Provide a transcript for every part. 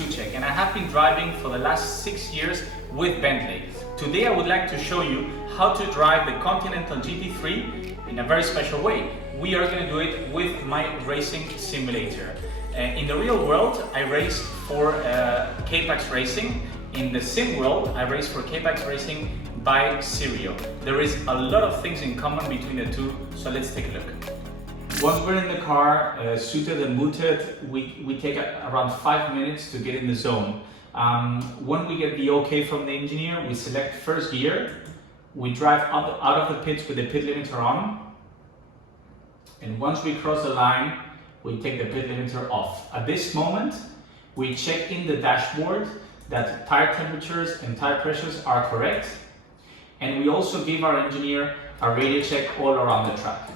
Suchek and I have been driving for the last 6 years with Bentley. Today I would like to show you how to drive the Continental GT3 in a very special way. We are going to do it with my racing simulator. In the real world, I race for K-Pax Racing. In the sim world, I race for K-Pax Racing by Sirio. There is a lot of things in common between the two, so let's take a look. Once we're in the car, suited and booted, we take around 5 minutes to get in the zone. When we get the okay from the engineer, we select first gear, we drive out of the pits with the pit limiter on, and once we cross the line, we take the pit limiter off. At this moment, we check in the dashboard that tire temperatures and tire pressures are correct, and we also give our engineer a radio check all around the track.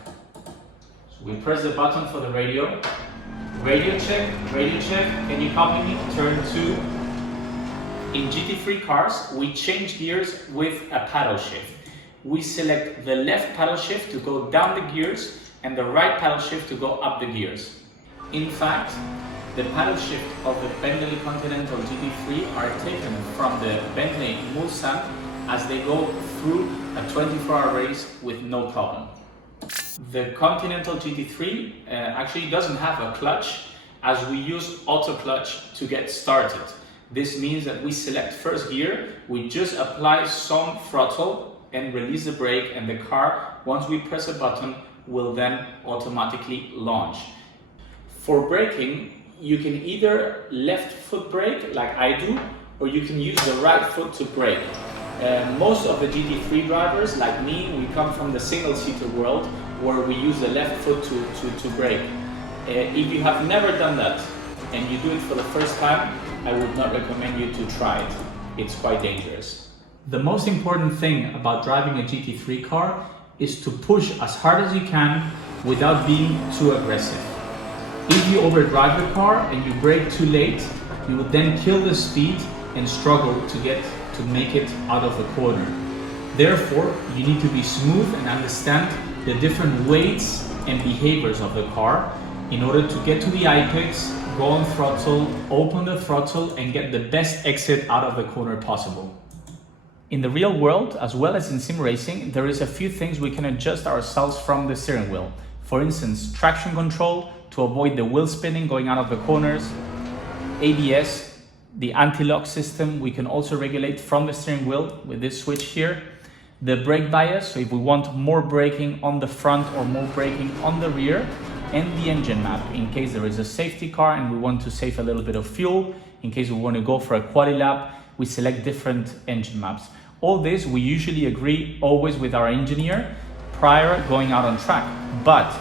So we press the button for the radio check, can you copy me? Turn 2. In GT3 cars, we change gears with a paddle shift. We select the left paddle shift to go down the gears and the right paddle shift to go up the gears. In fact, the paddle shift of the Bentley Continental GT3 are taken from the Bentley Mulsanne as they go through a 24-hour race with no problem. The Continental GT3 actually doesn't have a clutch, as we use auto clutch to get started. This means that we select first gear, we just apply some throttle and release the brake, and the car, once we press a button, will then automatically launch. For braking, you can either left foot brake like I do, or you can use the right foot to brake. Most of the GT3 drivers, like me, we come from the single-seater world where we use the left foot to brake. If you have never done that and you do it for the first time, I would not recommend you to try it. It's quite dangerous. The most important thing about driving a GT3 car is to push as hard as you can without being too aggressive. If you overdrive the car and you brake too late, you would then kill the speed and struggle to make it out of the corner. Therefore, you need to be smooth and understand the different weights and behaviors of the car in order to get to the apex, go on throttle, open the throttle, and get the best exit out of the corner possible. In the real world, as well as in sim racing, there is a few things we can adjust ourselves from the steering wheel. For instance, traction control to avoid the wheel spinning going out of the corners, ABS, the anti-lock system we can also regulate from the steering wheel with this switch here. The brake bias, so if we want more braking on the front or more braking on the rear, and the engine map in case there is a safety car and we want to save a little bit of fuel. In case we want to go for a quali lap, we select different engine maps. All this we usually agree always with our engineer prior going out on track. But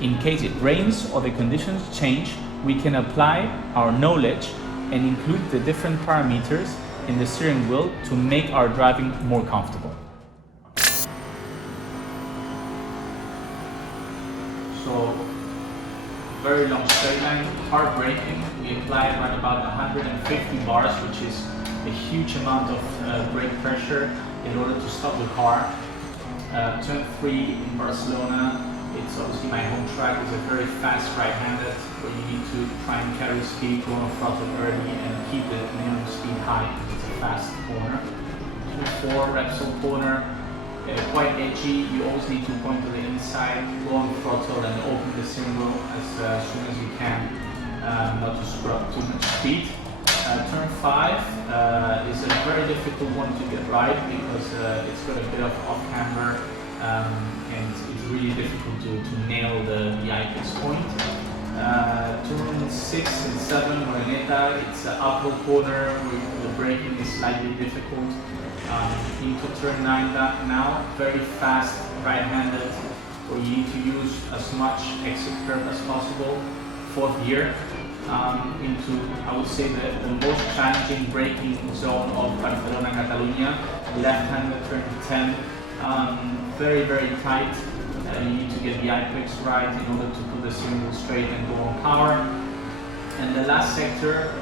in case it rains or the conditions change, we can apply our knowledge and include the different parameters in the steering wheel to make our driving more comfortable. So, very long straight line, hard braking. We apply around about 150 bars, which is a huge amount of brake pressure in order to stop the car. Turn 3 in Barcelona, it's obviously my home track, it's a very fast right-handed where you need to try and carry speed, go on throttle early and keep the minimum speed high because it's a fast corner. 2-4 Repsol corner. Quite edgy, you always need to point to the inside, go on throttle and open the steering wheel as soon as you can, not to screw up too much speed. Turn 5 is a very difficult one to get right because it's got a bit of off-camber and it's really difficult to nail the apex point. Turn 6 and 7 Moreneta, it's an uphill corner where the braking is slightly difficult. Into turn 9 now, very fast right-handed, where you need to use as much exit curve as possible. 4th gear, into, I would say, the most challenging braking zone of Barcelona, Catalunya. Left-handed turn 10, very, very tight. You need to get the apex right in order to put the steering wheel straight and go on power. And the last sector,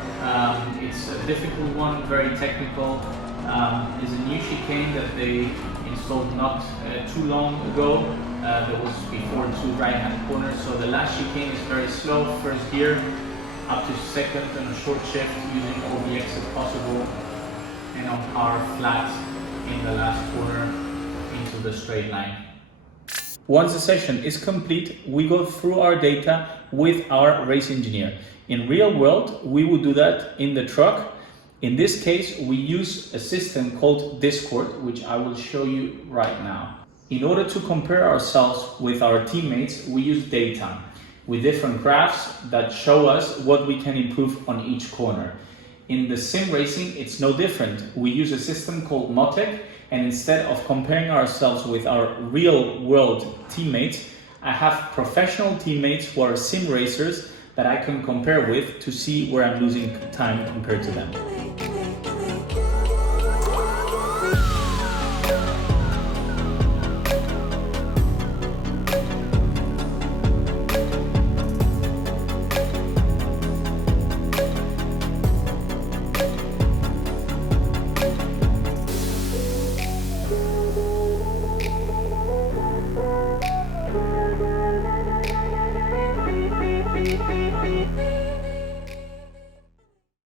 it's a difficult one, very technical. Is a new chicane that they installed not too long ago. There was before 2 right-hand corners, so the last chicane is very slow. First gear, up to second on a short shift using all the exit possible, and on power flat in the last corner into the straight line. Once the session is complete, we go through our data with our race engineer. In real world, we would do that in the truck. In this case, we use a system called Discord, which I will show you right now. In order to compare ourselves with our teammates, we use data with different graphs that show us what we can improve on each corner. In the sim racing, it's no different. We use a system called Motec, and instead of comparing ourselves with our real world teammates, I have professional teammates who are sim racers that I can compare with to see where I'm losing time compared to them.